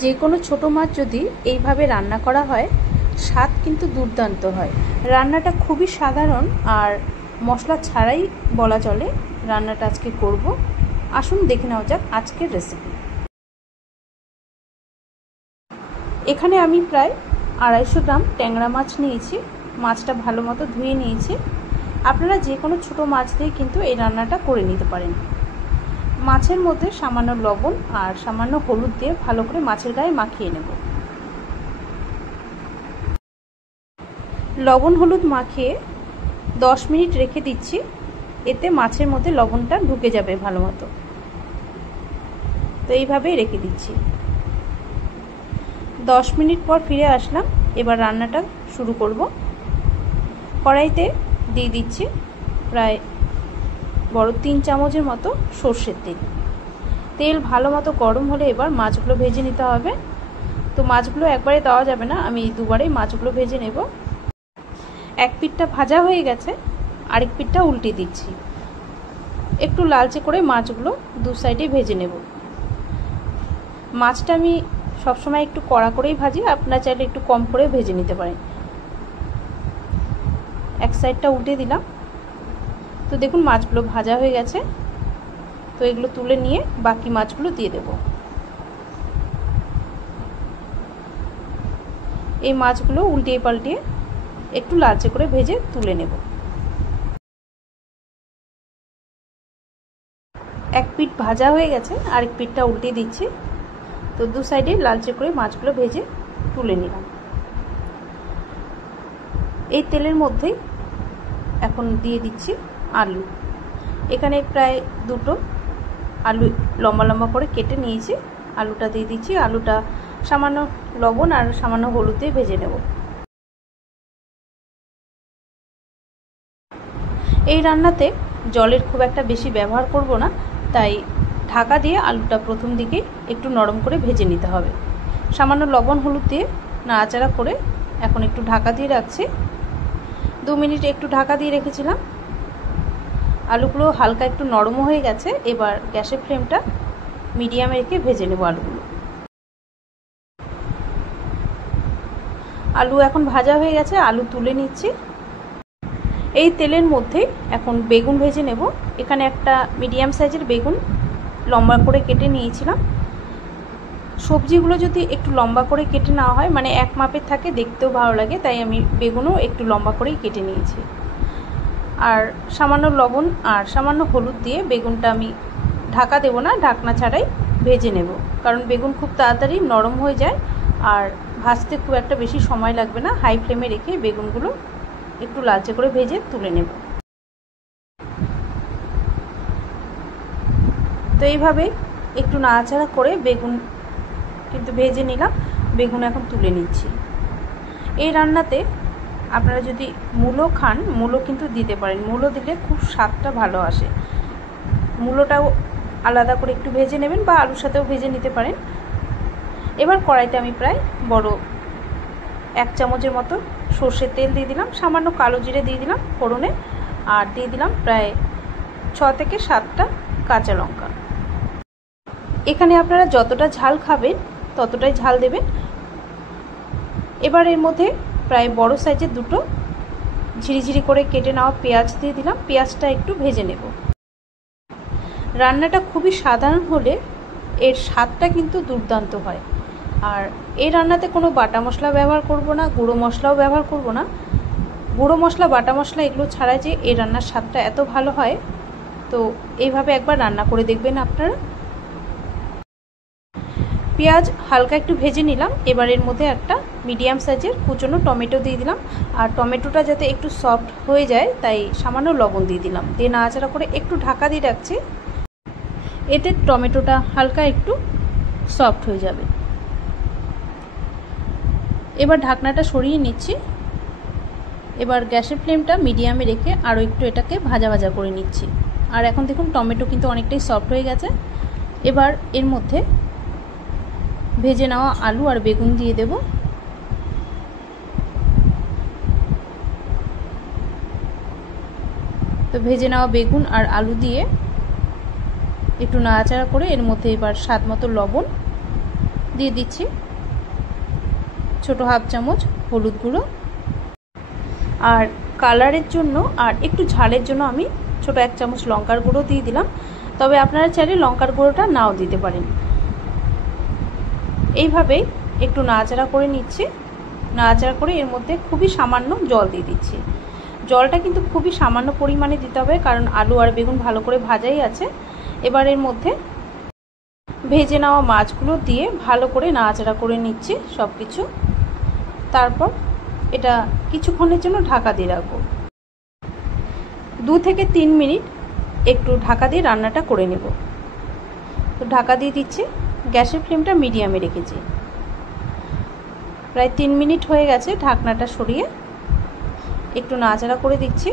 যে কোনো ছোটো মাছ যদি এইভাবে রান্না করা হয় স্বাদ কিন্তু দুর্দান্ত হয়। রান্নাটা খুবই সাধারণ আর মশলা ছাড়াই বলা চলে রান্নাটা আজকে করব। আসুন দেখে নেওয়া যাক আজকের রেসিপি। এখানে আমি প্রায় 250 গ্রাম ট্যাংরা মাছ নিয়েছি। মাছটা ভালো মতো ধুয়ে নিয়েছি। আপনারা যে কোনো ছোটো মাছ দিয়ে কিন্তু এই রান্নাটা করে নিতে পারেন। মাছের মধ্যে সামান্য লবণ আর সামান্য হলুদ দিয়ে ভালো করে মাছের গায়ে মাখিয়ে নেব। লবণ হলুদ মাখিয়ে 10 মিনিট রেখে দিচ্ছি। এতে মাছের মধ্যে লবণটা ঢুকে যাবে ভালো মতো। তো এইভাবেই রেখে দিচ্ছি। 10 মিনিট পর ফিরে আসলাম। এবার রান্নাটা শুরু করব। কড়াইতে দিয়ে দিচ্ছি প্রায় বড় 3 চামচের মতো সর্ষের তেল। তেল ভালো মতো গরম হলে এবার মাছগুলো ভেজে নিতে হবে। তো মাছগুলো একবারে দেওয়া যাবে না, আমি দুবারেই মাছগুলো ভেজে নেব। এক পিঠটা ভাজা হয়ে গেছে, আরেক পিঠটা উল্টে দিচ্ছি। একটু লালচে করে মাছগুলো দু সাইডে ভেজে নেব। মাছটা আমি সবসময় একটু কড়া করেই ভাজি, আপনারা চাইলে একটু কম করে ভেজে নিতে পারেন। এক সাইডটা উল্টে দিলাম। তো দেখুন মাছগুলো ভাজা হয়ে গেছে। তো এগুলো তুলে নিয়ে বাকি মাছগুলো দিয়ে দেব। এই মাছগুলো উল্টিয়ে পাল্টিয়ে একটু লালচে করে ভেজে তুলে নেব। এক পিঠ ভাজা হয়ে গেছে, আরেক পিঠটা উল্টিয়ে দিচ্ছি। তো দু সাইডে লালচে করে মাছগুলো ভেজে তুলে নিলাম। এই তেলের মধ্যেই এখন দিয়ে দিচ্ছি আলু। এখানে প্রায় 2টো আলু লম্বা লম্বা করে কেটে নিয়েছি। আলুটা দিয়ে দিচ্ছি। আলুটা সামান্য লবণ আর সামান্য হলুদ দিয়ে ভেজে নেব। এই রান্নাতে জলের খুব একটা বেশি ব্যবহার করব না, তাই ঢাকা দিয়ে আলুটা প্রথম দিকে একটু নরম করে ভেজে নিতে হবে। সামান্য লবণ হলুদ দিয়ে নাড়াচাড়া করে এখন একটু ঢাকা দিয়ে রাখছি। 2 মিনিট একটু ঢাকা দিয়ে রেখেছিলাম। আলুগুলো হালকা একটু নরম হয়ে গেছে। এবার গ্যাসের ফ্লেমটা মিডিয়ামে রেখে ভেজে নেব আলুগুলো। আলু এখন ভাজা হয়ে গেছে, আলু তুলে নিচ্ছি। এই তেলের মধ্যে এখন বেগুন ভেজে নেব। এখানে একটা মিডিয়াম সাইজের বেগুন লম্বা করে কেটে নিয়েছিলাম। সবজিগুলো যদি একটু লম্বা করে কেটে নেওয়া হয়, মানে এক মাপের থাকে, দেখতেও ভালো লাগে, তাই আমি বেগুনও একটু লম্বা করেই কেটে নিয়েছি। আর সামান্য লবণ আর সামান্য হলুদ দিয়ে বেগুনটা আমি ঢাকা দেব না, ঢাকনা ছাড়াই ভেজে নেব। কারণ বেগুন খুব তাড়াতাড়ি নরম হয়ে যায় আর ভাজতে খুব একটা বেশি সময় লাগবে না। হাই ফ্লেমে রেখে বেগুনগুলো একটু লালচে করে ভেজে তুলে নেব। তো এইভাবে একটু নাড়াচাড়া করে বেগুন কিন্তু ভেজে নিলাম। বেগুন এখন তুলে নিচ্ছি। এই রান্নাতে আপনারা যদি মূলো খান, মূলো কিন্তু দিতে পারেন। মূলো দিলে খুব স্বাদটা ভালো আসে। মূলোটাও আলাদা করে একটু ভেজে নেবেন বা আলুর সাথেও ভেজে নিতে পারেন। এবার কড়াইতে আমি প্রায় বড় 1 চামচের মতো সর্ষের তেল দিয়ে দিলাম। সামান্য কালো জিরে দিয়ে দিলাম ফোড়নে, আর দিয়ে দিলাম প্রায় 6 থেকে 7টা কাঁচা লঙ্কা। এখানে আপনারা যতটা ঝাল খাবেন ততটাই ঝাল দেবেন। এবার এর মধ্যে প্রায় বড় সাইজের 2টো ঝিরিঝিরি করে কেটে নেওয়া পেঁয়াজ দিয়ে দিলাম। পেঁয়াজটা একটু ভেজে নেব। রান্নাটা খুবই সাধারণ হলে এর স্বাদটা কিন্তু দুর্দান্ত হয়। আর এই রান্নাতে কোনো বাটা মশলা ব্যবহার করব না, গুঁড়ো মশলাও ব্যবহার করব না। গুঁড়ো মশলা বাটা মশলা এগুলো ছাড়া যে এই রান্নার স্বাদটা এত ভালো হয়, তো এইভাবে একবার রান্না করে দেখবেন আপনারা। পেঁয়াজ হালকা একটু ভেজে নিলাম। এবার এর মধ্যে একটা মিডিয়াম সাইজের কুচনো টমেটো দিয়ে দিলাম। আর টমেটোটা যাতে একটু সফট হয়ে যায় তাই সামান্য লবণ দিয়ে দিলাম। দিয়ে নাড়াচাড়া করে একটু ঢাকা দিয়ে রাখছি। এতে টমেটোটা হালকা একটু সফট হয়ে যাবে। এবার ঢাকনাটা সরিয়ে নিচ্ছি। এবার গ্যাসের ফ্লেমটা মিডিয়ামে রেখে আরও একটু এটাকে ভাজা ভাজা করে নিচ্ছি। আর এখন দেখুন টমেটো কিন্তু অনেকটাই সফট হয়ে গেছে। এবার এর মধ্যে ভেজে নেওয়া আলু আর বেগুন দিয়ে দেব। তো ভেজে নেওয়া বেগুন আর আলু দিয়ে একটু নাড়াচাড়া করে এর মধ্যে এবার স্বাদ মতো লবণ দিয়ে দিচ্ছি ছোটো হাফ চামচ হলুদ গুঁড়ো, আর কালারের জন্য আর একটু ঝালের জন্য আমি ছোটো 1 চামচ লঙ্কার গুঁড়ো দিয়ে দিলাম। তবে আপনারা চাইলে লঙ্কার গুঁড়োটা নাও দিতে পারেন। এইভাবেই একটু নাড়াচাড়া করে নিচ্ছি। নাড়াচাড়া করে এর মধ্যে খুবই সামান্য জল দিয়ে দিচ্ছি। জলটা কিন্তু খুবই সামান্য পরিমাণে দিতে হবে, কারণ আলু আর বেগুন ভালো করে ভাজাই আছে। এবার এর মধ্যে ভেজে নেওয়া মাছগুলো দিয়ে ভালো করে নাড়াচাড়া করে নিচ্ছি সব কিছু। তারপর এটা কিছুক্ষণের জন্য ঢাকা দিয়ে রাখবো। 2 থেকে 3 মিনিট একটু ঢাকা দিয়ে রান্নাটা করে নেব। তো ঢাকা দিয়ে দিচ্ছি, গ্যাসের ফ্লেমটা মিডিয়ামে রেখেছি। প্রায় 3 মিনিট হয়ে গেছে। ঢাকনাটা সরিয়ে একটু নাড়াচাড়া করে দিচ্ছি।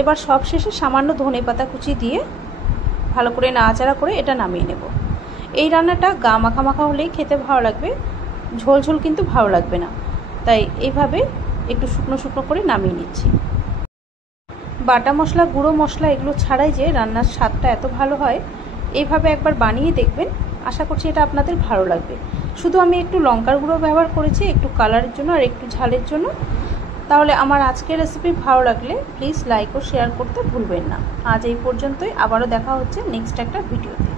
এবার সব শেষে সামান্য ধনেপাতা কুচি দিয়ে ভালো করে নাড়াচাড়া করে এটা নামিয়ে নেব। এই রান্নাটা গা মাখা মাখা হলেই খেতে ভালো লাগবে, ঝোল ঝোল কিন্তু ভালো লাগবে না। তাই এইভাবে একটু শুকনো শুকনো করে নামিয়ে নিচ্ছি। বাটা মশলা, গুঁড়ো মশলা এগুলো ছাড়াই যে রান্নার স্বাদটা এত ভালো হয়, এইভাবে একবার বানিয়ে দেখবেন। আশা করছি এটা আপনাদের ভালো লাগবে। শুধু আমি একটু লঙ্কার গুঁড়ো ব্যবহার করেছি, একটু কালারের জন্য আর একটু ঝালের জন্য। তাহলে আমার আজকের রেসিপি ভালো লাগলে প্লিজ লাইক ও শেয়ার করতে ভুলবেন না। আজ এই পর্যন্তই, আবারও দেখা হচ্ছে নেক্সট একটা ভিডিওতে।